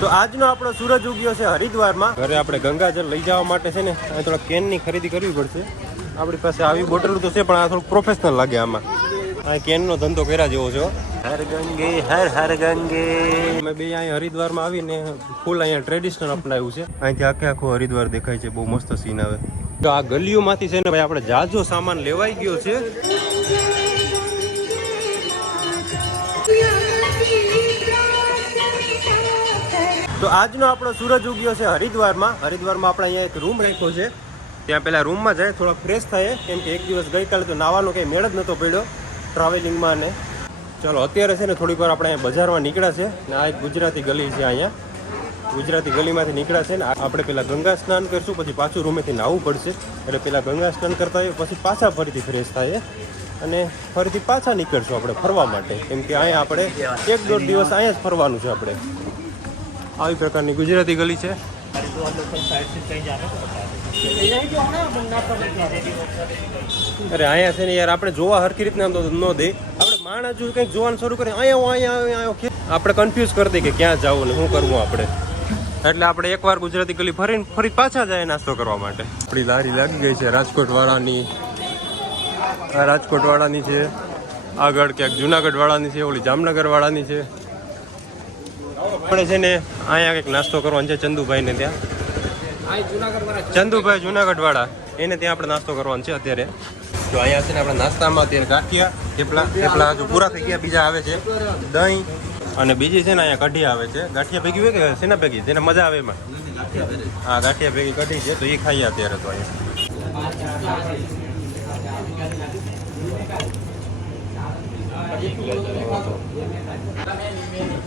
તો આજનો આપણો સૂરજ ઉગ્યો છે હરિદ્વારમાં. ઘરે આપણે ગંગાજળ લઈ જવા માટે છે ને અહીં થોડા કેનની ખરીદી કરવી પડશે. આપણી પાસે આવી બોટલ તો છે પણ આ થોડુંક પ્રોફેશનલ લાગે આમાં. આ કેનનો ધંધો કર્યા જેવો છે. હર ગંગે હર હર ગંગે. અમે બે અહીંયા હરિદ્વારમાં આવીને ફૂલ અહીંયા ટ્રેડિશનલ અપનાવ્યું છે. અહીંથી આખે આખું હરિદ્વાર દેખાય છે બહુ મસ્ત સીન આવે. તો આ ગલીઓમાંથી છે ને ભાઈ આપણે જાજો સામાન લેવાઈ ગયો છે. તો આજનો આપણો સૂરજ ઉગ્યો છે હરિદ્વારમાં. હરિદ્વારમાં આપણે અહીંયા એક રૂમ રાખ્યો છે. ત્યાં પહેલાં રૂમમાં જાય થોડો ફ્રેશ થાય, કેમ કે એક દિવસ ગઈકાલે તો નાવાનો કંઈ મેળ જ નહોતો પડ્યો ટ્રાવેલિંગમાં ને. ચાલો, અત્યારે છે ને થોડીક વાર આપણે અહીંયા બજારમાં નીકળ્યા છે ને આ એક ગુજરાતી ગલી છે અહીંયા. ગુજરાતી ગલીમાંથી નીકળ્યા છે ને આપણે પહેલાં ગંગા સ્નાન કરીશું, પછી પાછું રૂમેથી નાહવું પડશે. એટલે પહેલાં ગંગા સ્નાન કરતા હોય પછી પાછા ફરીથી ફ્રેશ થાય અને ફરીથી પાછા નીકળશું આપણે ફરવા માટે. કેમ કે અહીંયા આપણે એક દોઢ દિવસ અહીંયા જ ફરવાનું છે આપણે. આવી પ્રકારની ગુજરાતી ગલી છે. અરે અહીંયા છે ને યાર, આપણે જોવા હરખી રીતના ન દે. આપણે માણસ જો કંઈક જોવાનું શરૂ કરીએ. અહીંયા અહીંયા અહીંયા. આપણે કન્ફ્યુઝ કરી દઈએ કે ક્યાં જવું ને શું કરવું આપણે. એટલે આપણે એકવાર ગુજરાતી ગલી ફરીને ફરી પાછા જાય નાસ્તો કરવા માટે. આપણી લારી લાગી ગઈ છે રાજકોટ વાળાની આ રાજકોટ વાળાની છે. આગળ ક્યાંક જુનાગઢ વાળાની છે, ઓલી જામનગર વાળાની છે. આપણે છે ને અહીંયા કંઈક નાસ્તો કરવાનો છે ચંદુભાઈને ત્યાં. ચંદુભાઈ જુનાગઢ વાળા એને ત્યાં આપણે નાસ્તો કરવાનો છે અત્યારે. તો અહીંયા છે ને આપણે નાસ્તામાં અત્યારે ગાંઠિયા, થેપલા થેપલા હજુ પૂરા થઈ ગયા, બીજા આવે છે દહીં. અને બીજી છે ને અહીંયા કઢી આવે છે. ગાંઠિયા ભેગી હોય કે શેના ભેગી? જેને મજા આવે એમાં. હા, ગાંઠિયા ભેગી કઢી છે, તો એ ખાઈએ અત્યારે તો અહીંયા.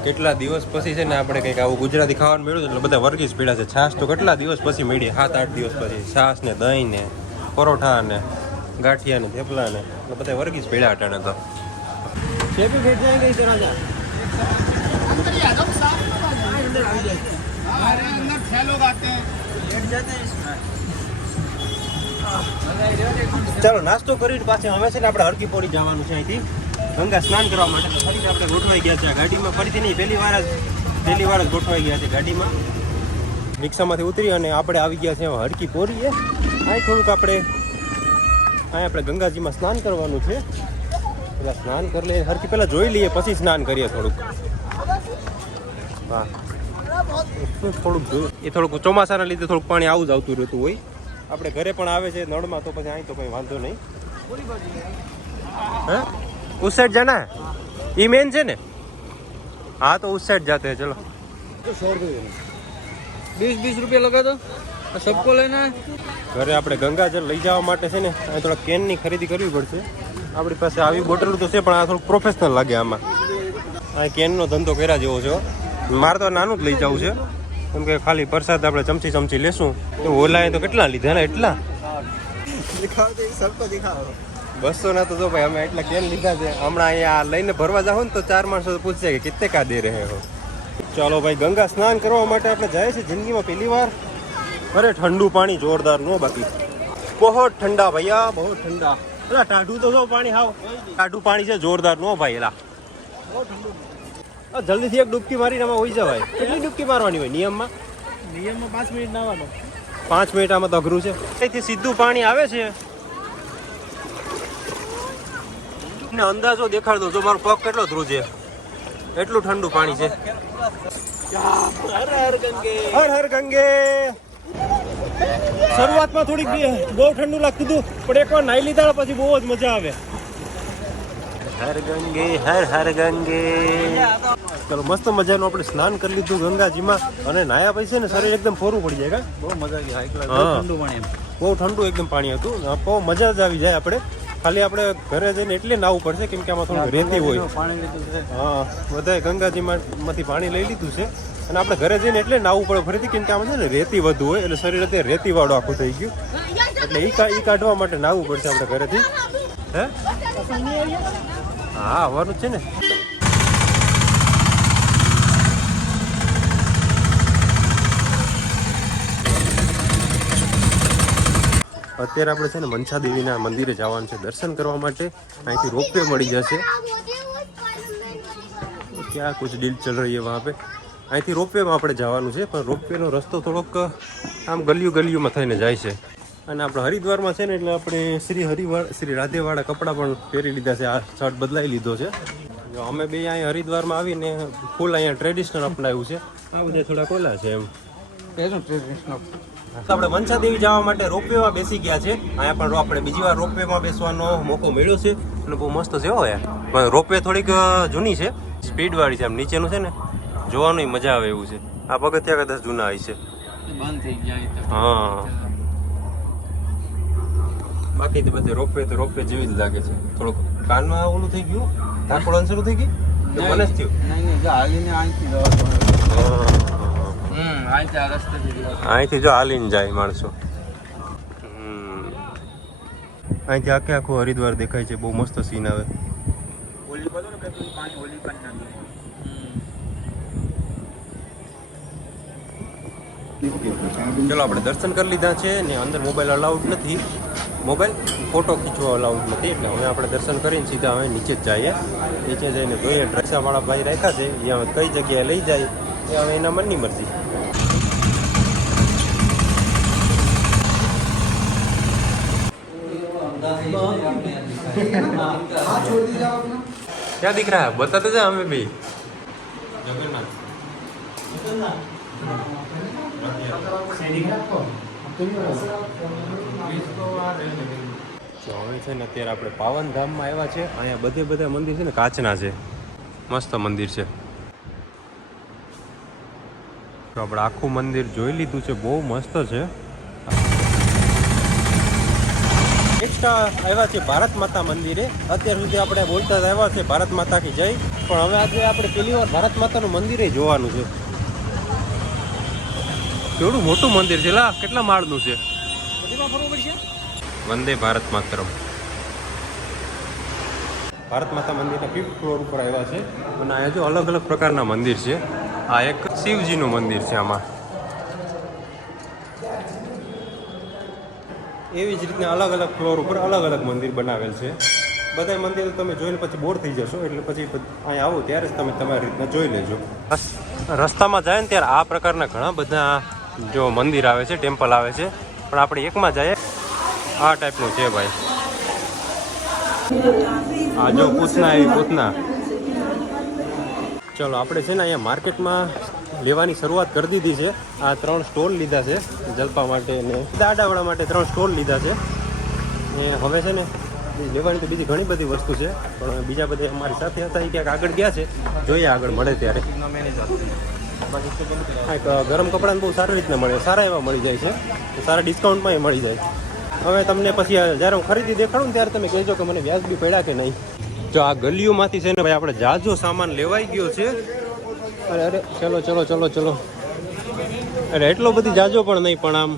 કેટલા દિવસ પછી છે ને આપણે કંઈક આવું ગુજરાતી ખાવાનું મળ્યું એટલે બધા વર્ગીસ પીડા છે. છાશ તો કેટલા દિવસ પછી મળી? સાત આઠ દિવસ પછી. છાશ ને દહીં ને પરોઠા ને ગાંઠિયા ને થેપલા ને એટલે બધા વર્ગીસ પીડા અટાણે તો. ચાલો નાસ્તો કરીને પાછી હવે છે ને આપણે હરકી પોરી જવાનું છે અહીંથી. ગંગા સ્નાન કરવા માટે. ફરીથી આપણે ગોઠવાઈ ગયા છે. ગાડીમાં ફરીથી નહીં, પહેલી વાર જ, પહેલી વાર જ ગોઠવાઈ ગયા છે ગાડીમાં. રિક્ષામાંથી ઉતરી અને આપણે આવી ગયા છે હરકી પોરીએ. અહીં થોડુંક આપણે, અહીં આપણે ગંગાજીમાં સ્નાન કરવાનું છે. પહેલાં સ્નાન કરી લઈએ. હરકી પહેલાં જોઈ લઈએ, પછી સ્નાન કરીએ થોડુંક. હા. થોડુંક એ થોડુંક ચોમાસાના લીધે થોડુંક પાણી આવું જ આવતું રહેતું હોય. આપણે ઘરે પણ આવે છે નળમાં, તો પછી અહીં તો કંઈ વાંધો નહીં. હે? ઉસઠ જણા એ મેન છે ને? હા તો ઉસ ઉસઠ જાતે ચલો. બીસ બીસ રૂપિયા લગા દો સબકો લેના ઘરે આપણે ગંગાજળ લઈ જવા માટે છે ને અહીં થોડા કેનની ખરીદી કરવી પડશે. આપણી પાસે આવી બોટલ તો છે પણ આ થોડું પ્રોફેશનલ લાગે આમાં. આ કેનનો ધંધો કર્યા જેવો છે મારે તો નાનું જ લઈ જવું છે. કેમ કે ખાલી પ્રસાદ આપણે ચમચી ચમચી લેશું. તો ઓલાએ તો કેટલા લીધા ને એટલા? દેખાવો તો સબકો બસો ના તો જો ભાઈ અમે એટલા કેમ લીધા છે? હમણાં અહીંયા લઈને ભરવા જાવ ને તો ચાર માણસો પૂછશે કે કિત્તે કા દે રહે હો. ચાલો ભાઈ ગંગા સ્નાન કરવા માટે આપણે જાય છે જિંદગીમાં પહેલી વાર. અરે ઠંડુ પાણી જોરદાર નો બાકી. બહુ ઠંડા ભૈયા બહુ ઠંડા. અલા ટાઢું તો જો પાણી હાવ. ટાઢું પાણી છે જોરદાર નો ભાઈ એલા જલ્દીથી એક ડૂબકી મારીને આમાં હોઈ જવાય. કેટલી ડૂબકી મારવાની હોય નિયમમાં? નિયમમાં પાંચ મિનિટ નાવાનો. પાંચ મિનિટ આમાં તો અઘરું છે. અહીંથી સીધું પાણી આવે છે. ને અંદાજો દેખાડતો જો મારો પગ કેટલો ધ્રુજે એટલું ઠંડુ પાણી છે. હર હર ગંગે. શરૂઆતમાં થોડીક બહુ ઠંડુ લાગતું હતું પણ એકવાર નાઈ લીધા પછી બહુ જ મજા આવે. હર ગંગે હર હર ગંગે. ચલો મસ્ત મજાનું આપણે સ્નાન કરી લીધું ગંગાજીમાં અને નાયા પછી છે ને શરીર એકદમ ફોરું પડી જાય કા? બહુ મજા આવી ઠંડુ પાણી બહુ ઠંડુ એકદમ પાણી હતું. બહુ મજા જ આવી જાય આપણે. ખાલી આપણે ઘરે જઈને એટલે નાવું પડશે કેમ કે આમાં થોડું રેતી હોય. પાણી લીધું છે. હા બધાએ ગંગાજીમાંથી પાણી લઈ લીધું છે. અને આપણે ઘરે જઈને એટલે નાવું પડે. ફરીથી કેમ કે આમાં છે ને રેતી વધુ હોય એટલે શરીર અત્યારે રેતી વાળું આખું થઈ ગયું. એટલે એ કા કાઢવા માટે નાવું પડશે આપણે ઘરેથી. હે હા આવવાનું જ છે ને. અત્યારે આપણે છે ને મનસા દેવીના મંદિરે જવાનું છે દર્શન કરવા માટે. અહીંથી રોપવે મળી જશે. ક્યાં કુછ ડીલ ચલ રહી હે વહાં પે. અહીંથી રોપવેમાં આપણે જવાનું છે, પણ રોપવેનો રસ્તો થોડોક, આમ ગલિયું ગલિયુંમાં થઈને જાય છે. અને આપણે હરિદ્વારમાં છે ને એટલે આપણે શ્રી હરિવાળ શ્રી રાધેવાળા કપડાં પણ પહેરી લીધા છે, આ શર્ટ બદલાઈ લીધો છે. અમે બે અહીંયા હરિદ્વારમાં આવીને ફૂલ અહીંયા ટ્રેડિશનલ અપનાવ્યું છે. આ બધા થોડા કોલા છે એમ. ટ્રેડિશનલ તો આપણે વંશાદેવી જવા માટે રોપવેમાં બેસી ગયા છે. અહીંયા પણ આપણે બીજી વાર રોપવેમાં બેસવાનો મોકો મળ્યો છે. અને બહુ મસ્ત છે હો યાર. પણ રોપવે થોડીક જૂની છે. સ્પીડ વાળી છે આમ નીચેનું છે ને. જોવાનું મજા આવે એવું છે. આ પગથિયા કદાચ જૂના હોય છે. બંધ થઈ ગયા હા. બાકી તો બધે રોપવે તો રોપવે જેવી જ લાગે છે. થોડુંક કાનમાં ઓલું થઈ ગયું? ધાકોડન શરૂ થઈ ગઈ તો મને જ થયું? નહીં નહીં હાલીને. હમ અહીંથી. જો હાલીને જાય માણસો. અહીંથી આખે આખું હરિદ્વાર દેખાય છે, બહુ મસ્ત સીન આવે. ચલો, આપણે દર્શન કરી લીધા છે ને અંદર મોબાઈલ અલાઉડ નથી. મોબાઈલ ફોટો ખીચવા અલાઉડ નથી, એટલે હવે આપણે દર્શન કરીને સીધા હવે નીચે જ જઈએ. નીચે જઈને જોઈએ ડ્રેસાવાળા ભાઈ રાખ્યા છે, એ હવે કઈ જગ્યાએ લઈ જાય, એ હવે એના મનની મરજી. ક્યાં દીકરા બતાતે જા અમે બી જગન્નાથ જો હવે છે ને અત્યારે આપણે પાવનધામમાં આવ્યા છે. અહીંયા બધે બધા મંદિર છે ને કાચના છે. મસ્ત મંદિર છે. તો આપણે આખું મંદિર જોઈ લીધું છે. બહુ મસ્ત છે. નેક્સ્ટ આવ્યા છે ભારત માતા મંદિરે. અત્યાર સુધી આપણે બોલતા આવ્યા છે ભારત માતા કી જય. પણ હવે આજે આપણે પહેલી વાર ભારત માતાનું મંદિરે જોવાનું છે. કેવડું મોટું મંદિર છે લા. કેટલા માળનું છે? વંદે ભારત માતરમ. ભારત માતા મંદિરના ફિફ્થ ફ્લોર ઉપર આવ્યા છે. અને અહીંયા જો અલગ અલગ પ્રકારના મંદિર છે. આ એક શિવજીનું મંદિર છે આમાં. એવી જ રીતના અલગ અલગ ફ્લોર ઉપર અલગ અલગ મંદિર બનાવેલ છે. બધા મંદિર તમે જોઈને પછી બોર થઈ જશો, એટલે પછી અહીંયા આવો ત્યારે જ તમે તમારી રીતના જોઈ લેજો. રસ્તામાં જાય ને ત્યારે આ પ્રકારના ઘણા બધા જો મંદિર આવે છે, ટેમ્પલ આવે છે, પણ આપણે એકમાં જઈએ. આ ટાઈપનું છે ભાઈ. આ જો પૂતના એવી પૂતના ચલો, આપણે છે ને અહીંયા માર્કેટમાં લેવાની શરૂઆત કરી દીધી છે. આ ત્રણ સ્ટોલ લીધા છે, જલપા માટે ને દાડાવાળા માટે ત્રણ સ્ટોલ લીધા છે. ને હવે છે ને, લેવાની તો બીજી ઘણી બધી વસ્તુ છે, પણ બીજા બધા અમારી સાથે હતા, એ ક્યાંક આગળ ગયા છે. જોઈએ આગળ મળે ત્યારે. ગરમ કપડાં બહુ સારી રીતના મળે, સારા એવા મળી જાય છે. સારા ડિસ્કાઉન્ટમાં એ મળી જાય. હવે તમને પછી જ્યારે હું ખરીદી દેખાડું ને ત્યારે તમે કહેજો કે મને વ્યાજબી પડ્યા કે નહીં. જો આ ગલીઓમાંથી છે ને ભાઈ આપણે જાજો સામાન લેવાઈ ગયો છે. અરે અરે, ચલો ચલો ચલો ચલો. અરે, એટલો બધી જાજો પણ નહીં, પણ આમ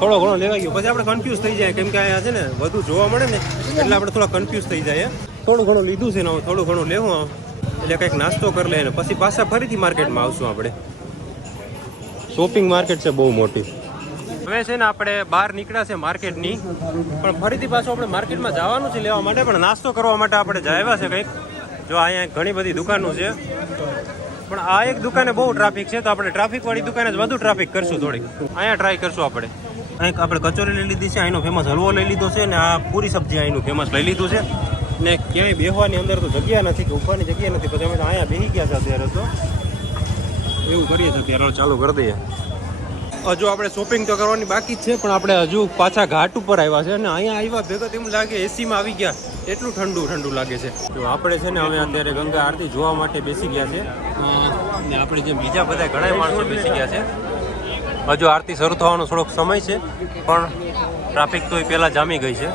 થોડો ઘણો લેવાઈ ગયો. પછી આપણે કન્ફ્યુઝ થઈ જાય, કેમ કે અહીંયા છે ને વધુ જોવા મળે ને, એટલે આપણે થોડા કન્ફ્યુઝ થઈ જાય થોડું ઘણું લીધું છે ને થોડું ઘણું લેવું એટલે કંઈક નાસ્તો કરી લે ને, પછી પાછા ફરીથી માર્કેટમાં આવશું આપણે. શોપિંગ માર્કેટ છે બહુ મોટી. હવે છે ને આપણે બહાર નીકળ્યા છે માર્કેટની. પણ ફરીથી પાછું આપણે માર્કેટમાં જવાનું છે લેવા માટે, પણ નાસ્તો કરવા માટે આપણે જાવ્યા છે કંઈક. જો અહીંયા ઘણી બધી દુકાનો છે. પણ આ એક દુકાને બહુ ટ્રાફિક છે, તો આપણે ટ્રાફિક વાળી દુકાને જ વધુ ટ્રાફિક કરશું થોડીક. અહીંયા ટ્રાય કરશું આપણે. અહીં આપણે કચોરી લઈ લીધી છે અહીંનો ફેમસ હલવો લઈ લીધો છે, ને આ પૂરી સબ્જી અહીંનું ફેમસ લઈ લીધું છે. ને ક્યાંય બેહવાની અંદર તો જગ્યા નથી, કે ઉભવાની જગ્યા નથી, પછી અમે અહીંયા બેસી ગયા છે અત્યારે તો. એવું કરીએ છીએ, અત્યારે ચાલુ કરી દઈએ. હજુ આપણે શોપિંગ તો કરવાની બાકી છે, પણ આપણે હજુ પાછા ઘાટ ઉપર આવ્યા છે અને અહીંયા આવ્યા ભેગા તેમ લાગે એસીમાં આવી ગયા. એટલું ઠંડુ ઠંડુ લાગે છે. તો આપણે છે ને હવે અત્યારે ગંગા આરતી જોવા માટે બેસી ગયા છે. ને આપણે જે બીજા બધા ઘણા માણસો બેસી ગયા છે. હજુ આરતી શરૂ થવાનો થોડોક સમય છે, પણ ટ્રાફિક તો પહેલાં જામી ગઈ છે.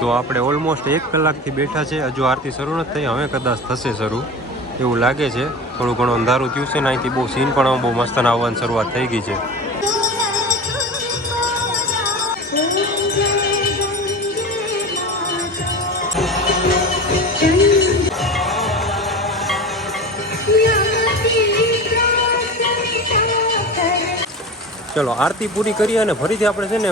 તો આપણે ઓલમોસ્ટ એક કલાકથી બેઠા છે. હજુ આરતી શરૂ નથી થઈ, હવે કદાચ થશે શરૂ. એવું લાગે છે. થોડું ઘણું અંધારું થયું છે ને અહીંથી બહુ સીન પણ બહુ મસ્ત આવવાની શરૂઆત થઈ ગઈ છે. ચલો, આરતી પૂરી કરી અને ફરીથી આપણે છે ને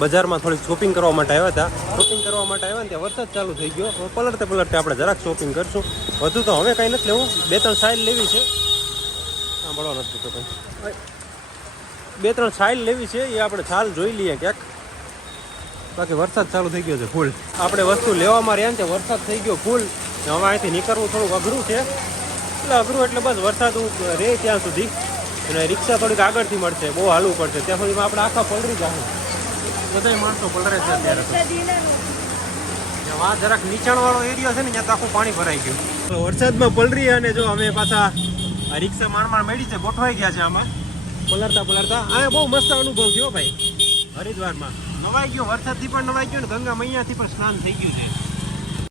બજારમાં થોડીક શોપિંગ કરવા માટે આવ્યા હતા. શોપિંગ કરવા માટે આવ્યા ને ત્યાં વરસાદ ચાલુ થઈ ગયો. પલટતે પલટતે આપણે જરાક શોપિંગ કરશું. વધુ તો હવે કાંઈ નથી, લેવું. બે ત્રણ સાઇલ લેવી છે. સાંભળવા નથી તો કંઈ. બે ત્રણ સાઇલ લેવી છે, એ આપણે છાલ જોઈ લઈએ ક્યાંક. બાકી વરસાદ ચાલુ થઈ ગયો છે, ફૂલ. આપણે વસ્તુ લેવામાં રહ્યા ને ત્યાં વરસાદ થઈ ગયો, ફૂલ. હવે અહીંથી નીકળવું થોડુંક અઘરું છે. એટલે અઘરું એટલે બસ વરસાદ રહે ત્યાં સુધી. અને રિક્ષા થોડીક આગળથી મળશે બહુ હાલવું પડશે. ત્યાં સુધીમાં આપણે આખા પલરી જાય બધા માણસો પલરે છે અત્યારે તો. જરાક નીચાણવાળો એરિયો છે ને ત્યાં તો આખું પાણી ભરાઈ ગયું. વરસાદમાં પલરી અને જો અમે પાછા આ રિક્ષા માણ માણ મેળી છે ગોઠવાઈ ગયા છે આમાં. પલરતા પલરતા આ બહુ મસ્ત અનુભવ થયો ભાઈ. હરિદ્વારમાં. નવાઈ ગયો વરસાદથી પણ નવાઈ ગયો ને ગંગા મૈયાથી પણ સ્નાન થઈ ગયું છે.